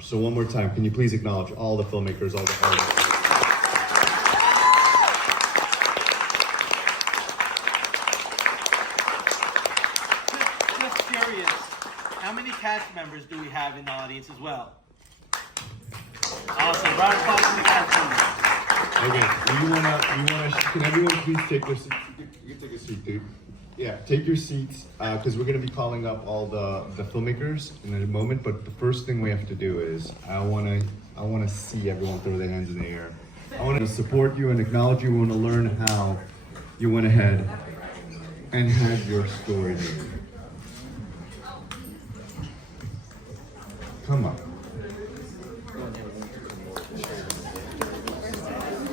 So one more time, can you please acknowledge all the filmmakers, all the artists? Just curious, how many cast members do we have in the audience as well? Awesome, round of applause for the cast members. Okay, can everyone please take their seats? You can take a seat, dude. Yeah, take your seats, because we're going to be calling up all the filmmakers in a moment, but the first thing we have to do is, I want to see everyone throw their hands in the air. I want to support you and acknowledge you. We want to learn how you went ahead and had your story made. Come on.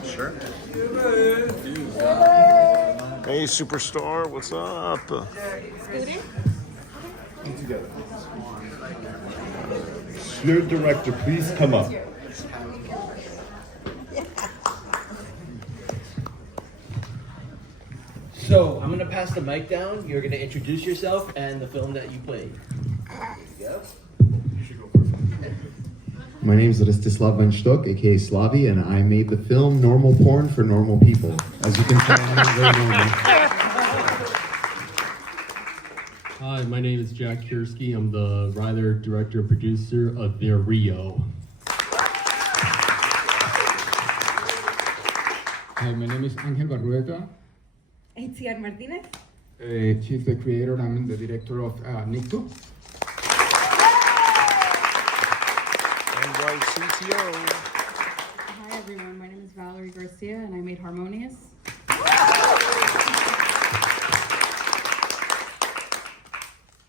Sure. Hey, superstar, what's up? Your director, please come up. So, I'm gonna pass the mic down. You're gonna introduce yourself and the film that you played. My name is Ristislav Van Stok, aka Slavi, and I made the film Normal Porn for Normal People. As you can tell, I'm very normal. Hi, my name is Jack Kiersky. I'm the writer, director, and producer of The Rio. Hi, my name is Angel Barrueta. Itziar Martinez. She's the creator and the director of Nicto. NYCTO. Hi everyone, my name is Valerie Garcia and I made Harmonious.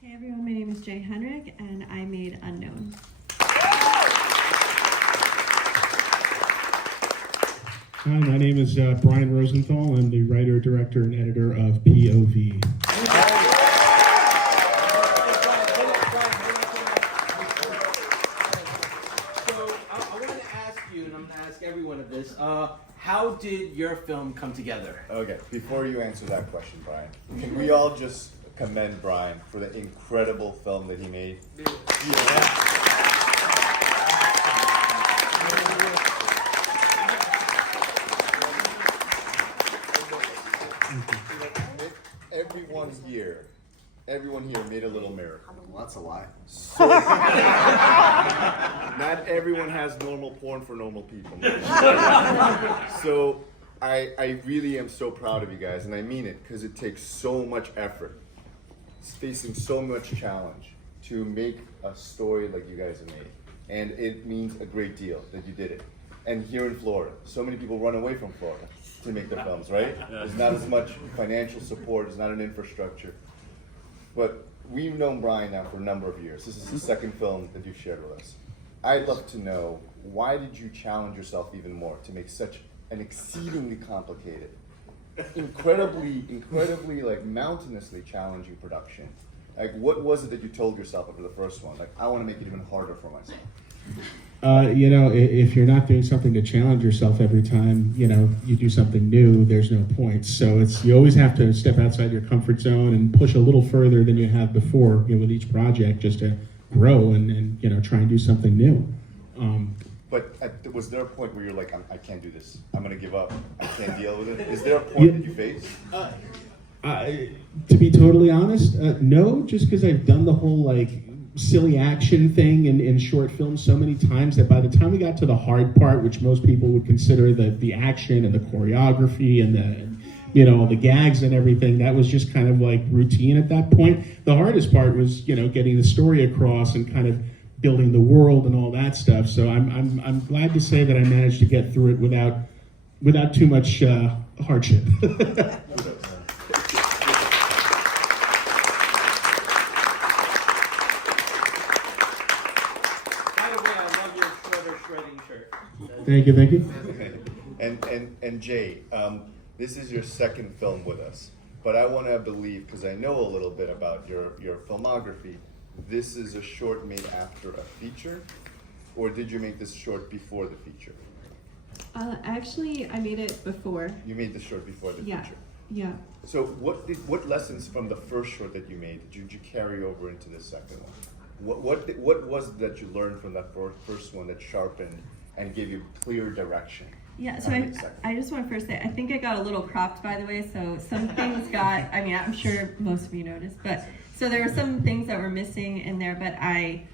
Hey everyone, my name is Jay Henrik and I made Unknown. Hi, my name is Brian Rosenthal. I'm the writer, director, and editor of POV. So, I wanted to ask you, and I'm gonna ask everyone of this, how did your film come together? Okay, before you answer that question, Brian, can we all just commend Brian for the incredible film that he made? Yeah. Everyone here made a little miracle. Well, that's a lie. So, not everyone has normal porn for normal people. So I really am so proud of you guys, and I mean it, because it takes so much effort. It's facing so much challenge to make a story like you guys have made. And it means a great deal that you did it. And here in Florida, so many people run away from Florida to make their films, right? There's not as much financial support, there's not an infrastructure. But we've known Brian now for a number of years. This is the second film that you've shared with us. I'd love to know, why did you challenge yourself even more to make such an exceedingly complicated, incredibly like mountainously challenging production? Like, what was it that you told yourself after the first one? Like, I want to make it even harder for myself. You know, if you're not doing something to challenge yourself every time, you know, you do something new, there's no point. So you always have to step outside your comfort zone and push a little further than you have before, you know, with each project, just to grow and you know, try and do something new. But was there a point where you're like, I can't do this, I'm going to give up, I can't deal with it? Is there a point that you faced? To be totally honest, no, just because I've done the whole like silly action thing in short films so many times that by the time we got to the hard part, which most people would consider the action and the choreography and the, you know, the gags and everything, that was just kind of like routine at that point. The hardest part was, you know, getting the story across and kind of building the world and all that stuff. So I'm glad to say that I managed to get through it without too much hardship. Thank you, thank you. And Jay, this is your second film with us, but I want to believe, because I know a little bit about your filmography, this is a short made after a feature, or did you make this short before the feature? Actually, I made it before. You made the short before the feature. Yeah. So what lessons from the first short that you made did you carry over into the second one? What was it that you learned from that first one that sharpened and gave you clear direction? Yeah, so That makes sense. I just want to first say, I think it got a little cropped, by the way, so some things got, I mean, I'm sure most of you noticed, but, so there were some things that were missing in there, but I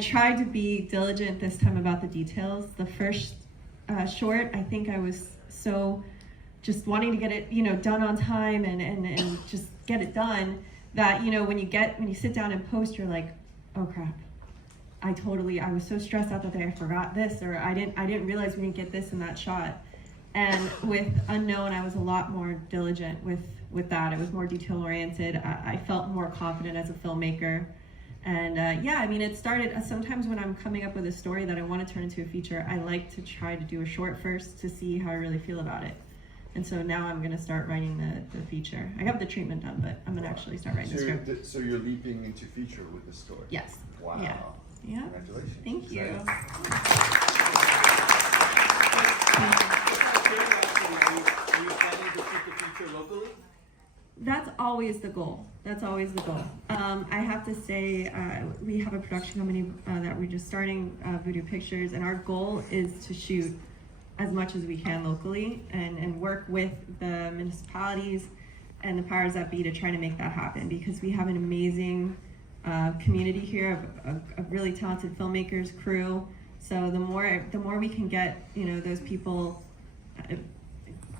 tried to be diligent this time about the details. The first short, I think I was so just wanting to get it, done on time and just get it done, that, when you sit down and post, you're like, oh crap. I was so stressed out that I forgot this, or I didn't realize we didn't get this in that shot. And with Unknown, I was a lot more diligent with that. It was more detail oriented. I felt more confident as a filmmaker. And it started, sometimes when I'm coming up with a story that I want to turn into a feature, I like to try to do a short first to see how I really feel about it. And so now I'm going to start writing the feature. I have the treatment done, but I'm going to actually start writing the script. So you're leaping into feature with this story? Yes. Wow. Yeah. Congratulations. Thank you. Exciting. Are you planning to shoot the feature locally? That's always the goal. I have to say, we have a production company that we're just starting, Voodoo Pictures, and our goal is to shoot as much as we can locally and work with the municipalities and the powers that be to try to make that happen, because we have an amazing community here of really talented filmmakers, crew. So the more we can get, those people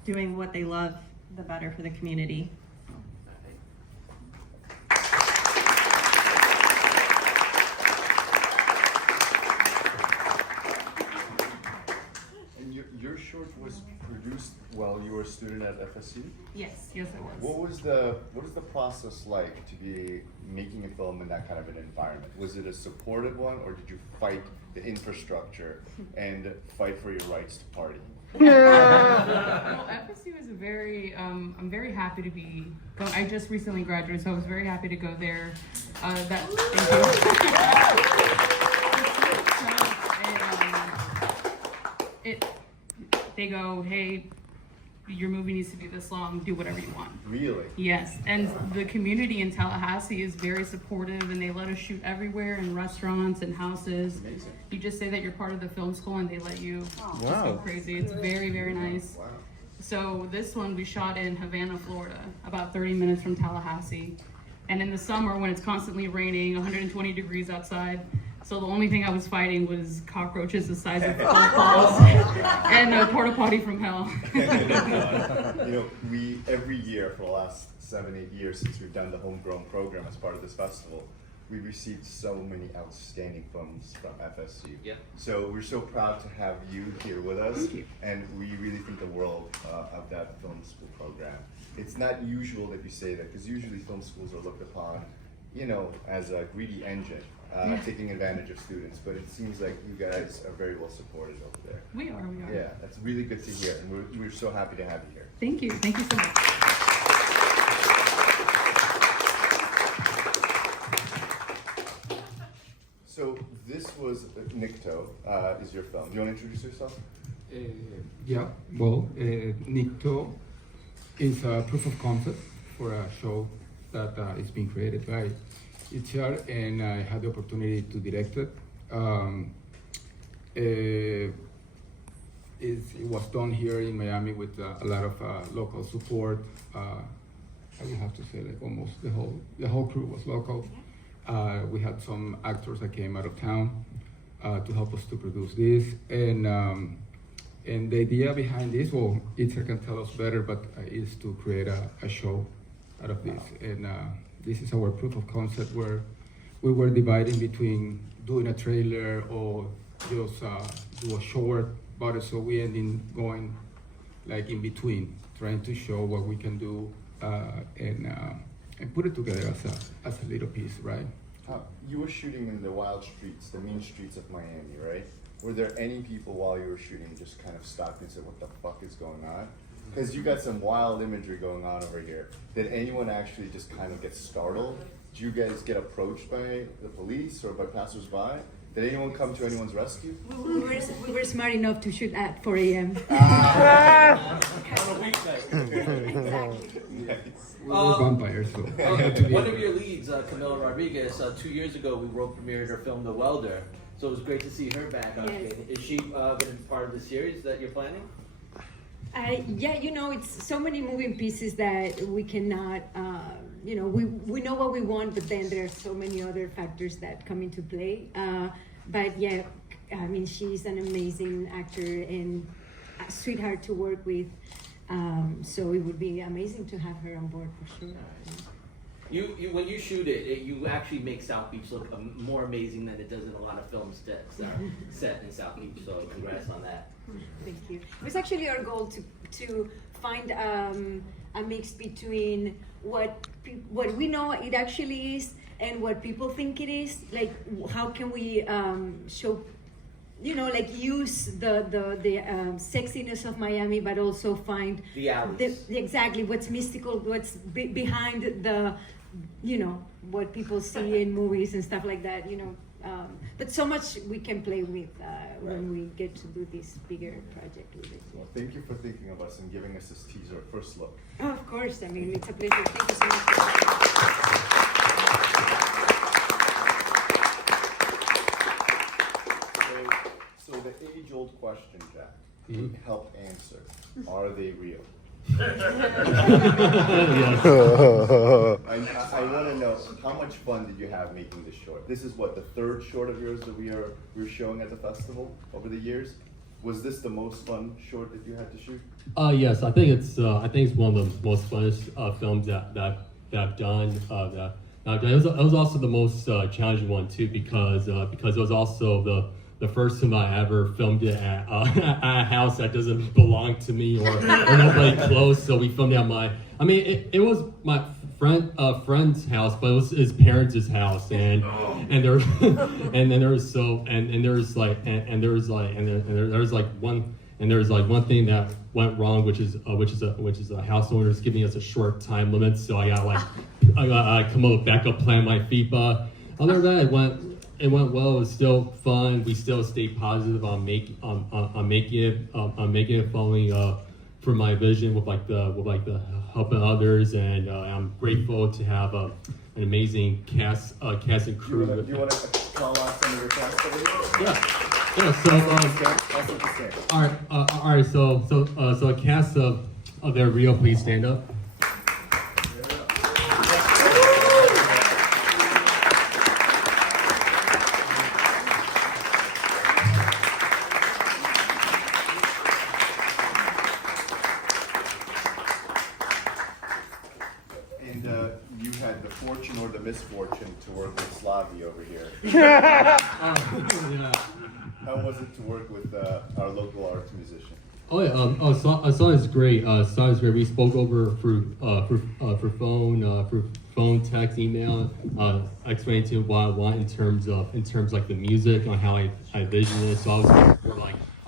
doing what they love, the better for the community. And your short was produced while you were a student at FSC? Yes, it was. What was the process like to be making a film in that kind of an environment? Was it a supportive one, or did you fight the infrastructure and fight for your rights to party? Well, FSU is a very, I'm very happy to be, I just recently graduated, so I was very happy to go there. They go, hey, your movie needs to be this long, do whatever you want. Really? Yes, and the community in Tallahassee is very supportive, and they let us shoot everywhere in restaurants and houses. Amazing. You just say that you're part of the film school and they let you just Wow. go crazy. It's very, very nice. Wow. So this one we shot in Havana, Florida, about 30 minutes from Tallahassee. And in the summer when it's constantly raining, 120 degrees outside, so the only thing I was fighting was cockroaches the size of footballs and a porta potty from hell. We every year for the last 7-8 years since we've done the homegrown program as part of this festival, we've received so many outstanding films from FSU. Yeah. So we're so proud to have you here with us, and we really think the world of that film school program. It's not usual that you say that, because usually film schools are looked upon, as a greedy engine, taking advantage of students. But it seems like you guys are very well supported over there. We are. Yeah, that's really good to hear, and we're so happy to have you here. Thank you so much. So this was Nikto, is your film. Do you want to introduce yourself? Nikto is a proof of concept for a show that is being created by HR, and I had the opportunity to direct it. It was done here in Miami with a lot of local support. I would have to say like almost the whole crew was local. We had some actors that came out of town to help us to produce this, and the idea behind this, well, Itzer can tell us better, but is to create a show out of this. And this is our proof of concept, where we were dividing between doing a trailer or just do a short, but so we ended going like in between, trying to show what we can do and put it together as a little piece, right? You were shooting in the wild streets, the mean streets of Miami, right? Were there any people while you were shooting just kind of stopped and said, what the fuck is going on? Because you got some wild imagery going on over here. Did anyone actually just kind of get startled? Did you guys get approached by the police or by passersby Did anyone come to anyone's rescue? We were smart enough to shoot at 4 a.m. We're vampires, so I had to be. One of your leads, Camila Rodriguez, 2 years ago we world premiered her film The Welder. So it was great to see her back on Yes. screen. Is she going to be part of the series that you're planning? Yeah, it's so many moving pieces that we cannot, we know what we want, but then there are so many other factors that come into play. But yeah, I mean, she's an amazing actor and a sweetheart to work with. So it would be amazing to have her on board for sure. You when you shoot it, you actually make South Beach look more amazing than it does in a lot of films set in South Beach. So congrats on that. Thank you. It was actually our goal to find a mix between what we know it actually is and what people think it is. Like, how can we show, use the sexiness of Miami, but also find The alleys. exactly what's mystical, what's behind the, what people see in movies and stuff like that. But so much we can play with when we get to do this bigger project with it. Well, thank you for thinking of us and giving us this teaser, first look. Oh, of course. I mean, it's a pleasure. Thank you so much. So the age-old question, Jack, help answer: are they real? Yes. I want to know, how much fun did you have making this short? This is what, the third short of yours that we're showing at the festival over the years? Was this the most fun short that you had to shoot? Yes, I think it's one of the most funnest films that I've done. It was also the most challenging one too, because it was also the first time I ever filmed it at a house that doesn't belong to me or nobody close. So we filmed at it was my friend's house, but it was his parents' house, and there was one thing that went wrong, which is a house owner's giving us a short time limit. So I got come up with a backup plan on my feet, but other than that, it went well. It was still fun. We still stayed positive on making it, following for my vision with the helping others, and I'm grateful to have an amazing cast and crew. Do you want to call out some of your cast over here? Yeah. So all right. So a cast of their Rio, please stand up. You had the fortune or the misfortune to work with Slavi over here. Yeah. How was it to work with our local arts musician? Oh yeah. Song is great. Song is great. We spoke over for phone, text, email. I explained to him what I want in terms like the music, on how I envision it. So I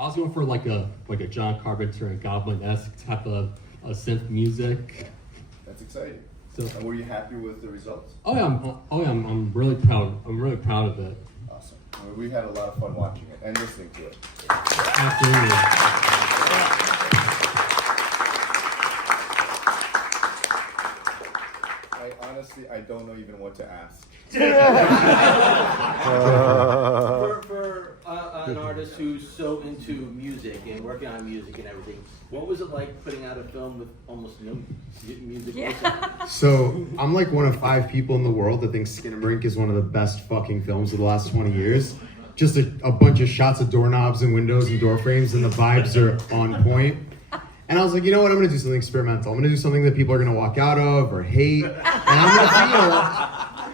was going for like a John Carpenter and Goblin-esque type of synth music. That's exciting. So, and were you happy with the results? I'm really proud. I'm really proud of it. Awesome. Well, we had a lot of fun watching it and listening to it. Absolutely. I don't know even what to ask. For an artist who's so into music and working on music and everything, what was it like putting out a film with almost no music? Yeah. So I'm like one of 5 people in the world that thinks Skin and Brink is one of the best fucking films of the last 20 years. Just a bunch of shots of doorknobs and windows and door frames, and the vibes are on point. And I was like, you know what? I'm gonna do something experimental. I'm gonna do something that people are gonna walk out of or hate. And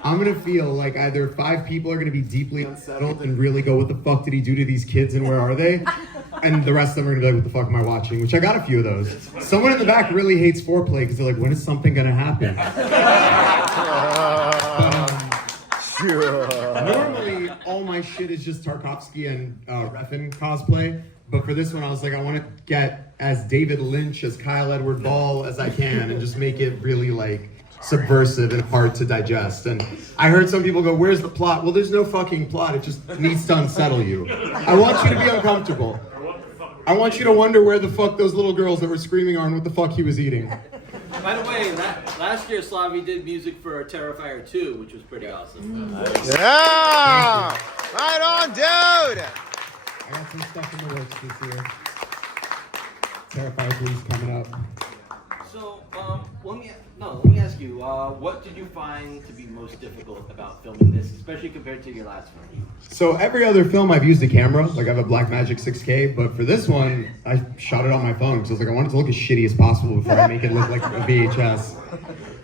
I'm gonna feel like either 5 people are gonna be deeply unsettled and really go, what the fuck did he do to these kids and where are they? And the rest of them are gonna be like, what the fuck am I watching? Which I got a few of those. Someone in the back really hates foreplay because they're like, when is something gonna happen? Normally, all my shit is just Tarkovsky and Refn cosplay. But for this one, I was like, I want to get as David Lynch, as Kyle Edward Ball as I can, and just make it really like subversive and hard to digest. And I heard some people go, where's the plot? Well, there's no fucking plot. It just needs to unsettle you. I want you to be uncomfortable. I want you to wonder where the fuck those little girls that were screaming are and what the fuck he was eating. By the way, last year Slavi did music for Terrifier 2, which was pretty awesome. Yeah! Right on, dude! I got some stuff in the works this year. Terrified 3's coming up. So, let me ask you, what did you find to be most difficult about filming this, especially compared to your last one? So every other film I've used a camera, like I have a Blackmagic 6K, but for this one, I shot it on my phone because I was like, I want it to look as shitty as possible before I make it look like a VHS.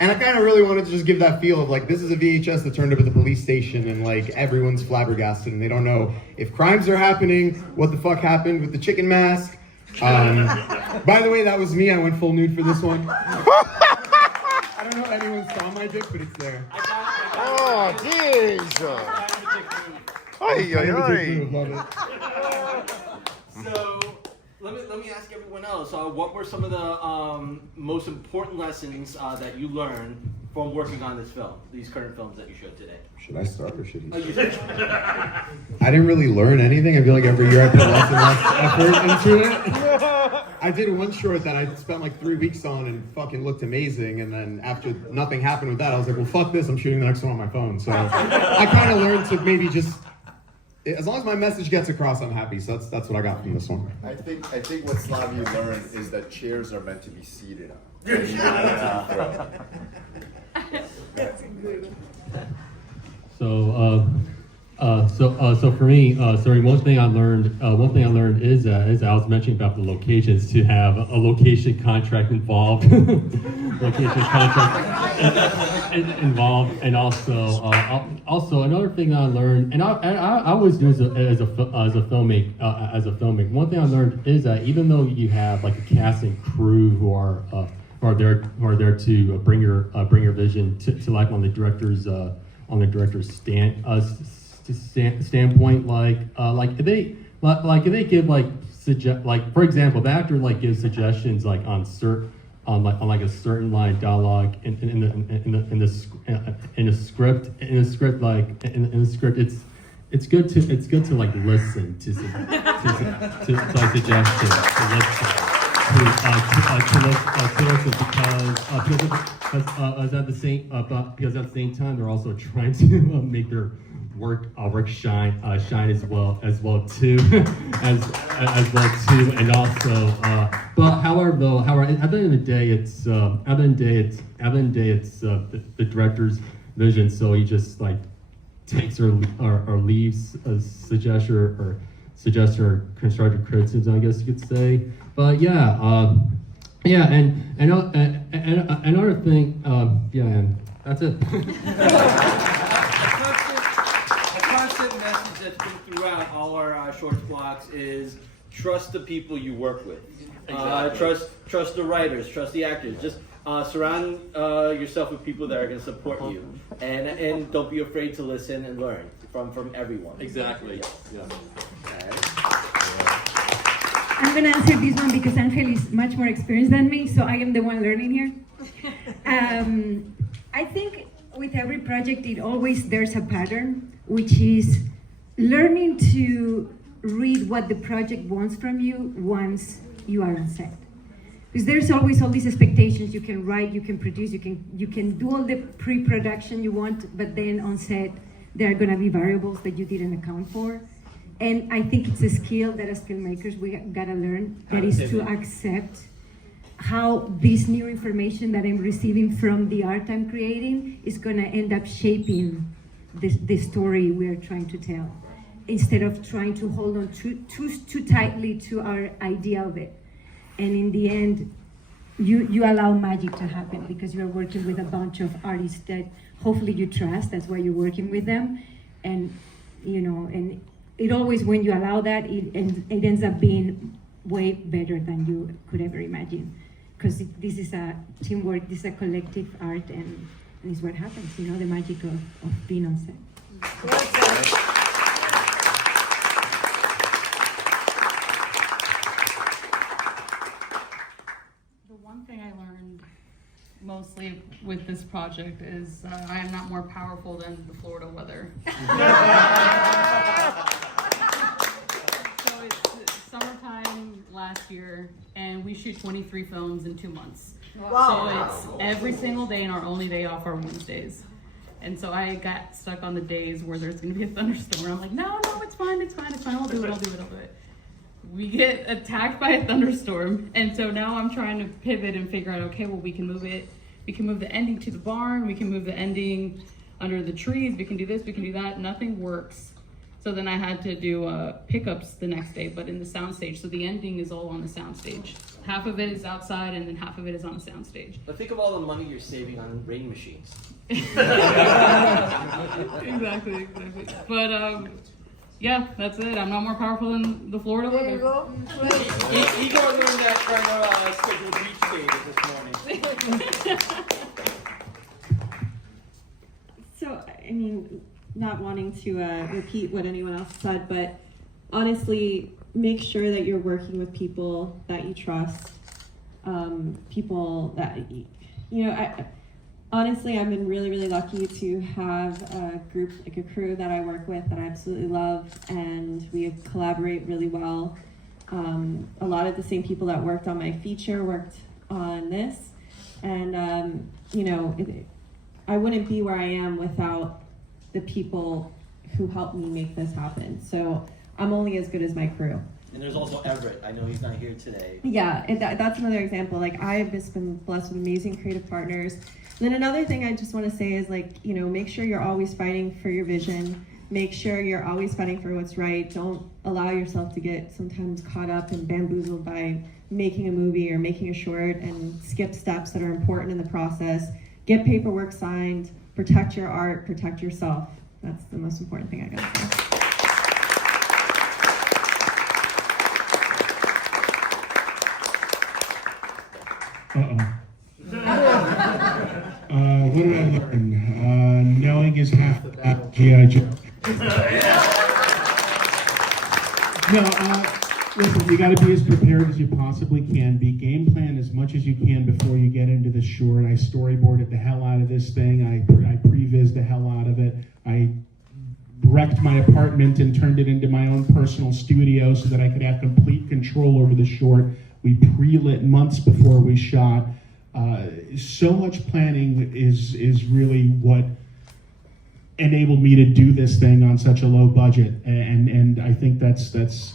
And I kind of really wanted to just give that feel of like, this is a VHS that turned up at the police station and like everyone's flabbergasted and they don't know if crimes are happening, what the fuck happened with the chicken mask. By the way, that was me. I went full nude for this one. I don't know if anyone saw my dick, but it's there. Oh, jeez! Ay, ay, ay. Love it. So, let me ask everyone else, what were some of the most important lessons that you learned from working on this film, these current films that you showed today? Should I start or should he? Oh, you did. I didn't really learn anything. I feel like every year I put less and less effort into it. I did one short that I spent like 3 weeks on and fucking looked amazing. And then after nothing happened with that, I was like, well, fuck this. I'm shooting the next one on my phone. So I kind of learned to maybe just, as long as my message gets across, I'm happy. So that's what I got from this one. I think what Slavia learned is that chairs are meant to be seated on. So for me, one thing I learned is I was mentioning about the locations, to have a location contract involved, and also another thing that I learned, and I always do as a filmmaker. One thing I learned is that even though you have like a cast and crew who are there to bring your vision to life on the director's standpoint, if they give for example, the actor gives suggestions on a certain line dialogue in the script, it's good to listen to suggestions, to listen. Because at the same time they're also trying to make their work shine as well too, and also but however at the end of the day it's the director's vision, so he just takes or leaves a suggestion or constructive criticism, I guess you could say. But and another thing, and that's it. A constant message that's been throughout all our shorts blocks is trust the people you work with. Trust the writers, trust the actors. Just surround yourself with people that are going to support you, and don't be afraid to listen and learn from everyone. Exactly. Yeah. I'm going to answer this one because Angel is much more experienced than me, so I am the one learning here. I think with every project, there's a pattern, which is learning to read what the project wants from you once you are on set. Because there's always all these expectations. You can write, you can produce, you can do all the pre-production you want, but then on set, there are going to be variables that you didn't account for. And I think it's a skill that as filmmakers we gotta learn, that is to accept how this new information that I'm receiving from the art I'm creating is gonna end up shaping the story we're trying to tell, instead of trying to hold on too tightly to our idea of it. And in the end, you allow magic to happen because you're working with a bunch of artists that hopefully you trust. That's why you're working with them, and it always, when you allow that, it ends up being way better than you could ever imagine. Because this is a teamwork, this is a collective art, and it's what happens, the magic of being on set. The one thing I learned mostly with this project is I am not more powerful than the Florida weather. So it's summertime last year, and we shoot 23 films in 2 months. So it's every single day, and our only day off are Wednesdays. And so I got stuck on the days where there's gonna be a thunderstorm. I'm like, no, it's fine, I'll do it. We get attacked by a thunderstorm, and so now I'm trying to pivot and figure out, okay, well, we can move the ending to the barn, we can move the ending under the trees, we can do this, we can do that, nothing works. So then I had to do pickups the next day, but in the soundstage, so the ending is all on the soundstage. Half of it is outside, and then half of it is on the soundstage. But think of all the money you're saving on rain machines. Exactly. But yeah, that's it. I'm not more powerful than the Florida weather. Igor learned that from our scheduled beach day this morning. So, I mean, not wanting to repeat what anyone else said, but honestly, make sure that you're working with people that you trust, people that, honestly, I've been really, really lucky to have a group, like a crew that I work with that I absolutely love, and we collaborate really well. A lot of the same people that worked on my feature worked on this, and I wouldn't be where I am without the people who helped me make this happen. So I'm only as good as my crew. And there's also Everett. I know he's not here today. Yeah, that's another example. Like, I've just been blessed with amazing creative partners. And then another thing I just want to say is, like, make sure you're always fighting for your vision. Make sure you're always fighting for what's right. Don't allow yourself to get sometimes caught up and bamboozled by making a movie or making a short and skip steps that are important in the process. Get paperwork signed, protect your art, protect yourself. That's the most important thing I gotta say. What did I learn? Knowing is half the battle. G.I. Joe. No, listen, you got to be as prepared as you possibly can be. Game plan as much as you can before you get into the short. I storyboarded the hell out of this thing. I previs the hell out of it. I wrecked my apartment and turned it into my own personal studio so that I could have complete control over the short. We pre-lit months before we shot. So much planning is really what enabled me to do this thing on such a low budget, and I think that was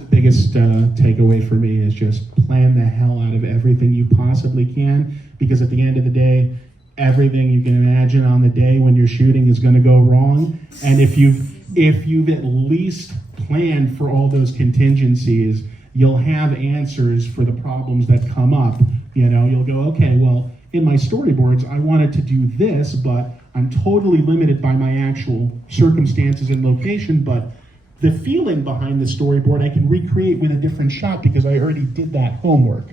the biggest takeaway for me, is just plan the hell out of everything you possibly can, because at the end of the day, everything you can imagine on the day when you're shooting is going to go wrong. And if you've at least planned for all those contingencies, you'll have answers for the problems that come up. You'll go, okay, well, in my storyboards, I wanted to do this, but I'm totally limited by my actual circumstances and location, but the feeling behind the storyboard I can recreate with a different shot because I already did that homework,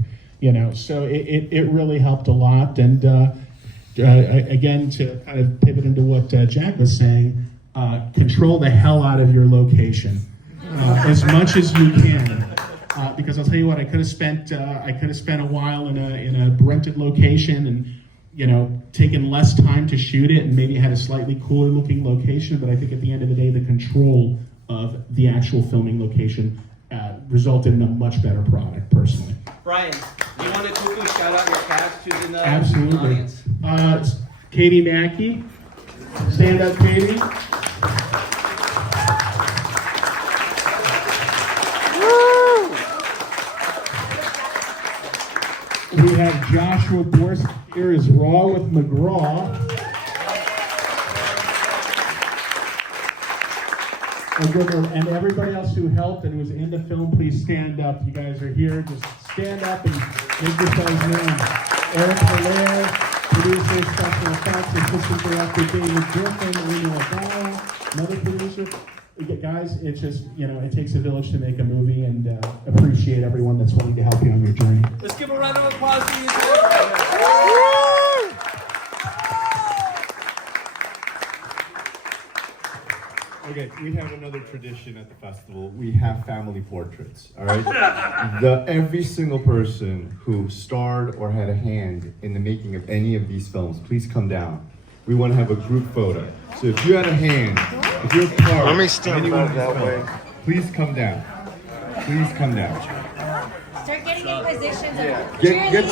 so it really helped a lot. And again, to kind of pivot into what Jack was saying, control the hell out of your location as much as you can. Because I'll tell you what, I could have spent a while in a rented location and taken less time to shoot it and maybe had a slightly cooler looking location. But I think at the end of the day, the control of the actual filming location resulted in a much better product, personally. Brian, do you want to quickly shout out your cast who's in the Absolutely. audience? Katie Mackey, stand up, Katie. We have Joshua Borst here as Raw with McGraw. And everybody else who helped and was in the film, please stand up. You guys are here. Just stand up and make yourselves known. Eric Hilaire, producer, special effects, assistant director David Griffin, Reno O'Donnell, another producer. Guys, it's just, it takes a village to make a movie, and appreciate everyone that's willing to help you on your journey. Let's give a round of applause to you. Okay, we have another tradition at the festival. We have family portraits, all right? Every single person who starred or had a hand in the making of any of these films, please come down. We want to have a group photo. So if you had a hand, if you're part Let me of stand any one back of that these way. films, please come down. Please come down. Start getting in positions. Get